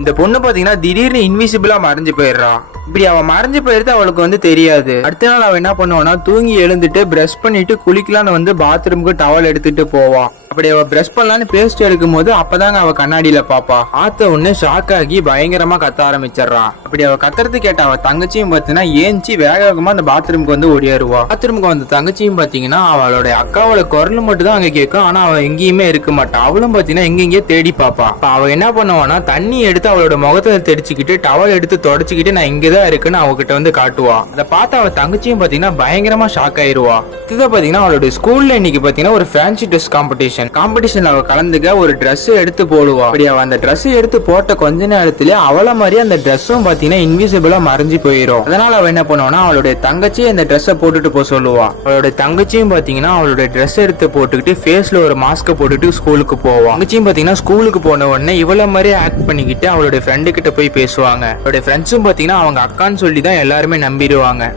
இந்த பொண்ணு பாத்தீங்கன்னா திடீர்னு இன்விசிபிளா மறைஞ்சு போயிடுறா. இப்படி அவ மறைஞ்சு போயிடுது அவளுக்கு தெரியாது. அடுத்த நாள் அவ என்ன பண்ணுவான்னா தூங்கி எழுந்துட்டு பிரஷ் பண்ணிட்டு குளிக்கலான்னு பாத்ரூமுக்கு டவல் எடுத்துட்டு போவா. அப்படி அவ பிரஷ் பண்ணலான்னு பேஸ்ட் எடுக்கும் போது அப்பதாங்க அவ கண்ணாடியில பாப்பா. பார்த்த உடனே ஷாக் ஆகி பயங்கரமா கத்த ஆரம்பிச்சிடறா. அப்படி அவ கத்துறது கேட்ட அவ தங்கச்சியும் பாத்தீங்கன்னா ஏஞ்சி வேக வேகமா அந்த பாத்ரூமுக்கு ஓடியாருவா. பாத்ரூமுக்கு வந்த தங்கச்சியும் பாத்தீங்கன்னா அவளோட அக்காவோட குரல் மட்டும் தான் அங்க கேட்கும். ஆனா அவ எங்கேயுமே இருக்க மாட்டா. அவளும் பாத்தீங்கன்னா எங்கெங்கயே தேடி பாப்பா. அவ என்ன பண்ணுவானா தண்ணி எடுத்து அவளோட முகத்தை தெரிச்சுக்கிட்டு டவல் எடுத்து தொடச்சுக்கிட்டு நான் இங்கதான் இருக்குன்னு அவகிட்ட காட்டுவா. அதை பார்த்து அவ தங்கச்சியும் பாத்தீங்கன்னா பயங்கரமா ஷாக் ஆயிருவா. இதுதான் பாத்தீங்கன்னா அவளோட ஸ்கூல்ல இன்னைக்கு பாத்தீங்கன்னா ஒரு ஃபேன்சி ட்ரெஸ் காம்படிஷன் அவ கலந்துக்க ஒரு Dress எடுத்து போடுவா. அப்படி அவ அந்த Dress எடுத்து போட்ட கொஞ்ச நேரத்திலே அவள மாதிரி அந்த Dressம் பாத்தீங்கன்னா இன்விசிபிளா மறைஞ்சு போயிடும். அதனால அவ என்ன பண்ணுவானா அவளுடைய தங்கச்சி அந்த Dress போட்டுட்டு போக சொல்லுவா. அவளோட தங்கச்சியும் பாத்தீங்கன்னா அவளோட Dress எடுத்து போட்டுக்கிட்டு ஃபேஸ்ல ஒரு மாஸ்க் போட்டுட்டு ஸ்கூலுக்கு போவா. தங்கச்சியும் பாத்தீங்கன்னா ஸ்கூலுக்கு போன உடனே இவள மாதிரி ஆக்ட் பண்ணிக்கிட்டு அவளுடைய ஃப்ரெண்டு கிட்ட போய் பேசுவாங்க. அவளுடைய ஃப்ரெண்ட்ஸும் பாத்தீங்கன்னா அவங்க அக்கான்னு சொல்லி தான் எல்லாருமே நம்பிடுவாங்க.